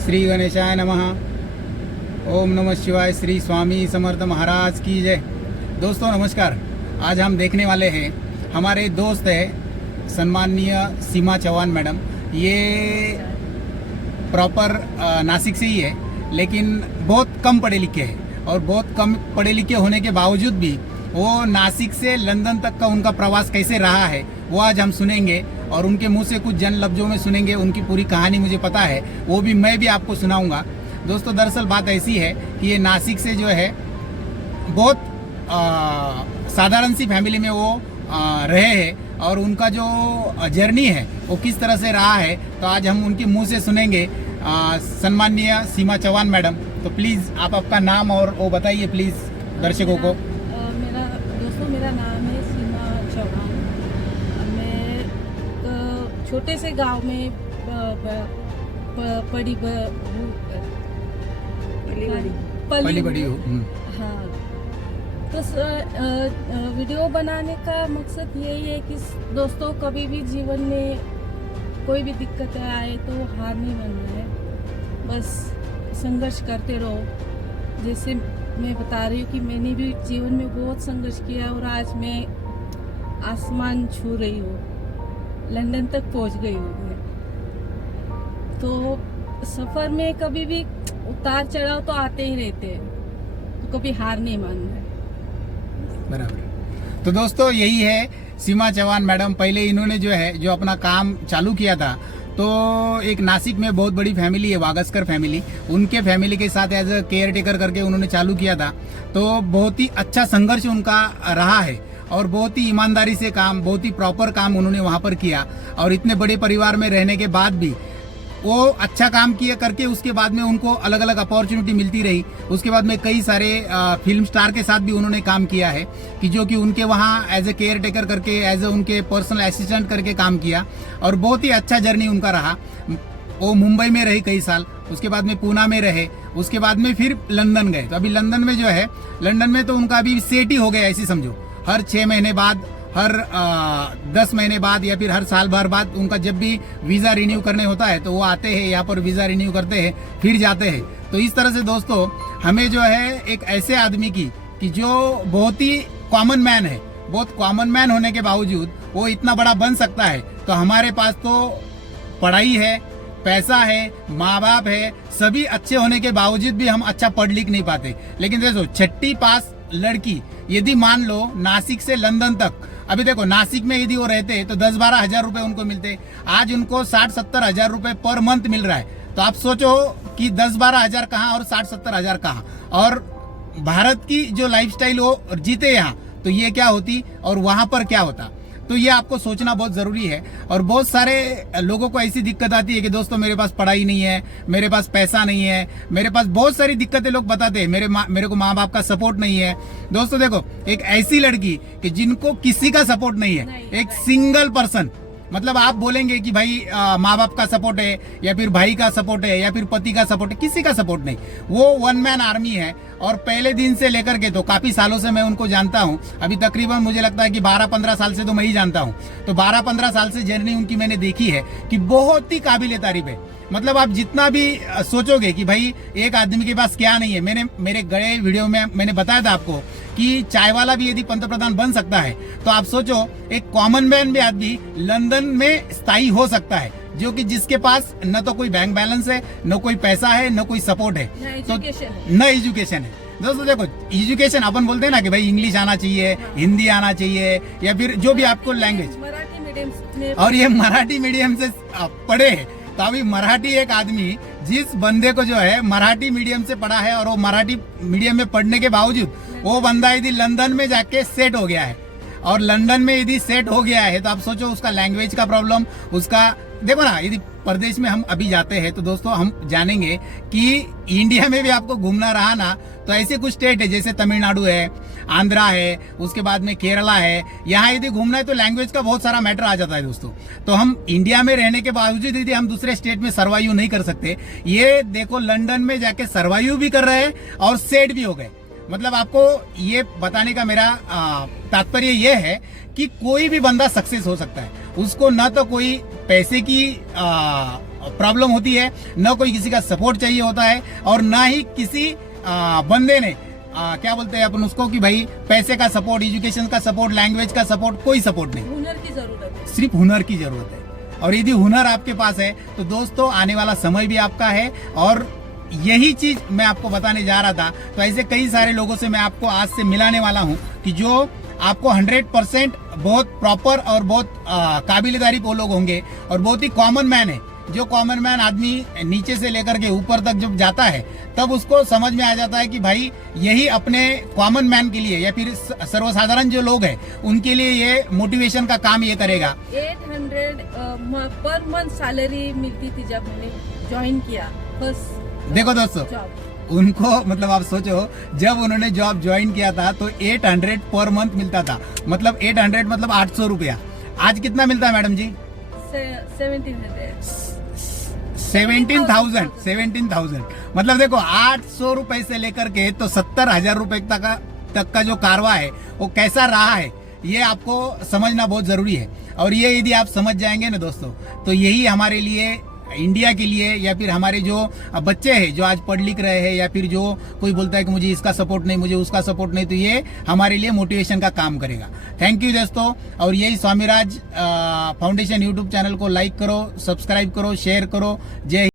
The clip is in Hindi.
श्री गणेशाय नमः। ओम नमः शिवाय। श्री स्वामी समर्थ महाराज की जय। दोस्तों नमस्कार। आज हम देखने वाले हैं, हमारे दोस्त है सम्माननीय सीमा चौहान मैडम। ये प्रॉपर नासिक से ही है, लेकिन बहुत कम पढ़े लिखे हैं और बहुत कम पढ़े लिखे होने के बावजूद भी वो नासिक से लंदन तक का उनका प्रवास कैसे रहा है वो आज हम सुनेंगे और उनके मुंह से कुछ जन लफ्जों में सुनेंगे। उनकी पूरी कहानी मुझे पता है, वो भी मैं भी आपको सुनाऊंगा। दोस्तों दरअसल बात ऐसी है कि ये नासिक से जो है बहुत साधारण सी फैमिली में वो रहे हैं और उनका जो जर्नी है वो किस तरह से रहा है तो आज हम उनके मुंह से सुनेंगे। सम्माननीय सीमा चौहान मैडम, तो प्लीज़ आप आपका नाम और वो बताइए प्लीज़ दर्शकों को। मेरा नाम है सीमा चौहान। मैं छोटे से गांव में पली बड़ी हूँ। हाँ, तो वीडियो बनाने का मकसद यही है कि दोस्तों कभी भी जीवन में कोई भी दिक्कतें आए तो हार नहीं मानना है, बस संघर्ष करते रहो। जैसे मैं बता रही हूँ कि मैंने भी जीवन में बहुत संघर्ष किया और आज मैं आसमान छू रही हूँ, लंदन तक पहुँच गई हूँ मैं। तो सफ़र में कभी भी उतार चढ़ाव तो आते ही रहते हैं, तो कभी हार नहीं मानना है। बराबर। तो दोस्तों यही है सीमा चौहान मैडम। पहले इन्होंने जो अपना काम चालू किया था तो एक नासिक में बहुत बड़ी फैमिली है, वागस्कर फैमिली, उनके फैमिली के साथ एज अ केयर टेकर करके उन्होंने चालू किया था। तो बहुत ही अच्छा संघर्ष उनका रहा है और बहुत ही ईमानदारी से काम, बहुत ही प्रॉपर काम उन्होंने वहाँ पर किया। और इतने बड़े परिवार में रहने के बाद भी वो अच्छा काम किया करके उसके बाद में उनको अलग अलग अपॉर्चुनिटी मिलती रही। उसके बाद में कई सारे फिल्म स्टार के साथ भी उन्होंने काम किया है कि जो कि उनके वहाँ एज ए केयर टेकर करके, एज ए उनके पर्सनल असिस्टेंट करके काम किया और बहुत ही अच्छा जर्नी उनका रहा। वो मुंबई में रहे कई साल, उसके बाद में पूना में रहे, उसके बाद में फिर लंदन गए। तो अभी लंदन में लंदन में तो उनका अभी सेट ही हो गया, ऐसे समझो। हर 6 महीने बाद, हर 10 महीने बाद या फिर हर साल भर बाद उनका जब भी वीज़ा रिन्यू करने होता है तो वो आते हैं यहाँ पर, वीज़ा रिन्यू करते हैं, फिर जाते हैं। तो इस तरह से दोस्तों हमें एक ऐसे आदमी की कि जो बहुत ही कॉमन मैन है, बहुत कॉमन मैन होने के बावजूद वो इतना बड़ा बन सकता है। तो हमारे पास तो पढ़ाई है, पैसा है, माँ बाप है, सभी अच्छे होने के बावजूद भी हम अच्छा पढ़ लिख नहीं पाते। लेकिन देखो 6ठी पास लड़की यदि मान लो नासिक से लंदन तक, अभी देखो नासिक में यदि वो रहते तो 10-12 हजार रुपए उनको मिलते, आज उनको 60-70 हजार रुपए पर मंथ मिल रहा है। तो आप सोचो कि 10-12 हजार कहाँ और 60-70 हजार कहाँ, और भारत की जो लाइफस्टाइल वो जीते यहाँ, तो ये क्या होती और वहां पर क्या होता। तो ये आपको सोचना बहुत जरूरी है। और बहुत सारे लोगों को ऐसी दिक्कत आती है कि दोस्तों मेरे पास पढ़ाई नहीं है, मेरे पास पैसा नहीं है, मेरे पास बहुत सारी दिक्कतें लोग बताते हैं, मेरे को माँ बाप का सपोर्ट नहीं है। दोस्तों देखो, एक ऐसी लड़की कि जिनको किसी का सपोर्ट नहीं है, एक सिंगल पर्सन, मतलब आप बोलेंगे कि भाई माँ बाप का सपोर्ट है या फिर भाई का सपोर्ट है या फिर पति का सपोर्ट है, किसी का सपोर्ट नहीं। वो वन मैन आर्मी है और पहले दिन से लेकर के तो काफी सालों से मैं उनको जानता हूँ। अभी तकरीबन मुझे लगता है कि 12-15 साल से तो मैं ही जानता हूँ। तो 12-15 साल से जर्नी उनकी मैंने देखी है कि बहुत ही काबिल तारीफ है। मतलब आप जितना भी सोचोगे कि भाई एक आदमी के पास क्या नहीं है, मेरे गए वीडियो में मैंने बताया था आपको कि चाय वाला भी यदि पंतप्रधान बन सकता है तो आप सोचो एक कॉमन मैन भी आदमी लंदन में स्थायी हो सकता है, जो कि जिसके पास न तो कोई बैंक बैलेंस है, न कोई पैसा है, न कोई सपोर्ट है, न एजुकेशन है। दोस्तों देखो, एजुकेशन अपन बोलते हैं ना कि भाई इंग्लिश आना चाहिए, हिंदी आना चाहिए या फिर जो भी आपको लैंग्वेज, मराठी मीडियम, और ये मराठी मीडियम से पढ़े है। तो अभी मराठी एक आदमी, जिस बंदे को मराठी मीडियम से पढ़ा है और वो मराठी मीडियम में पढ़ने के बावजूद वो बंदा यदि लंदन में जाके सेट हो गया है, और लंदन में यदि सेट हो गया है तो आप सोचो उसका लैंग्वेज का प्रॉब्लम, उसका देखो ना, यदि प्रदेश में हम अभी जाते हैं तो दोस्तों हम जानेंगे कि इंडिया में भी आपको घूमना रहा ना तो ऐसे कुछ स्टेट है जैसे तमिलनाडु है, आंध्रा है, उसके बाद में केरला है, यहाँ यदि घूमना है तो लैंग्वेज का बहुत सारा मैटर आ जाता है दोस्तों। तो हम इंडिया में रहने के बावजूद यदि हम दूसरे स्टेट में सर्वाइव नहीं कर सकते, ये देखो लंदन में जाके सर्वाइव भी कर रहे हैं और सेट भी हो गए। मतलब आपको ये बताने का मेरा तात्पर्य ये है कि कोई भी बंदा सक्सेस हो सकता है, उसको न तो कोई पैसे की प्रॉब्लम होती है, न कोई किसी का सपोर्ट चाहिए होता है, और ना ही किसी बंदे ने क्या बोलते हैं अपन उसको कि भाई पैसे का सपोर्ट, एजुकेशन का सपोर्ट, लैंग्वेज का सपोर्ट, कोई सपोर्ट नहीं, हुनर की जरूरत है। सिर्फ हुनर की जरूरत है। और यदि हुनर आपके पास है तो दोस्तों आने वाला समय भी आपका है। और यही चीज मैं आपको बताने जा रहा था। तो ऐसे कई सारे लोगों से मैं आपको आज से मिलाने वाला हूं कि जो आपको 100% बहुत प्रॉपर और बहुत काबिलेदारी वो लोग होंगे, और बहुत ही कॉमन मैन है। जो कॉमन मैन आदमी नीचे से लेकर के ऊपर तक जब जाता है तब उसको समझ में आ जाता है कि भाई यही अपने कॉमन मैन के लिए या फिर सर्वसाधारण जो लोग हैं उनके लिए ये मोटिवेशन का काम ये करेगा। 800 पर मंथ सैलरी मिलती थी जब मैंने ज्वाइन किया फर्स्ट। देखो दोस्तों, उनको मतलब आप सोचो, जब उन्होंने जॉब ज्वाइन किया था तो 800 पर मंथ मिलता था, मतलब 800 मतलब 800 रुपया। आज कितना मिलता है मैडम जी? 17,000। मतलब देखो 800 रुपए से लेकर के तो 70,000 रुपए तक का जो कारवा है वो कैसा रहा है, ये आपको समझना बहुत जरूरी है। और ये यदि आप समझ जाएंगे ना दोस्तों, तो यही हमारे लिए, इंडिया के लिए, या फिर हमारे जो बच्चे हैं जो आज पढ़ लिख रहे हैं, या फिर जो कोई बोलता है कि मुझे इसका सपोर्ट नहीं, मुझे उसका सपोर्ट नहीं, तो ये हमारे लिए मोटिवेशन का काम करेगा। थैंक यू दोस्तों। और यही स्वामीराज फाउंडेशन यूट्यूब चैनल को लाइक करो, सब्सक्राइब करो, शेयर करो। जय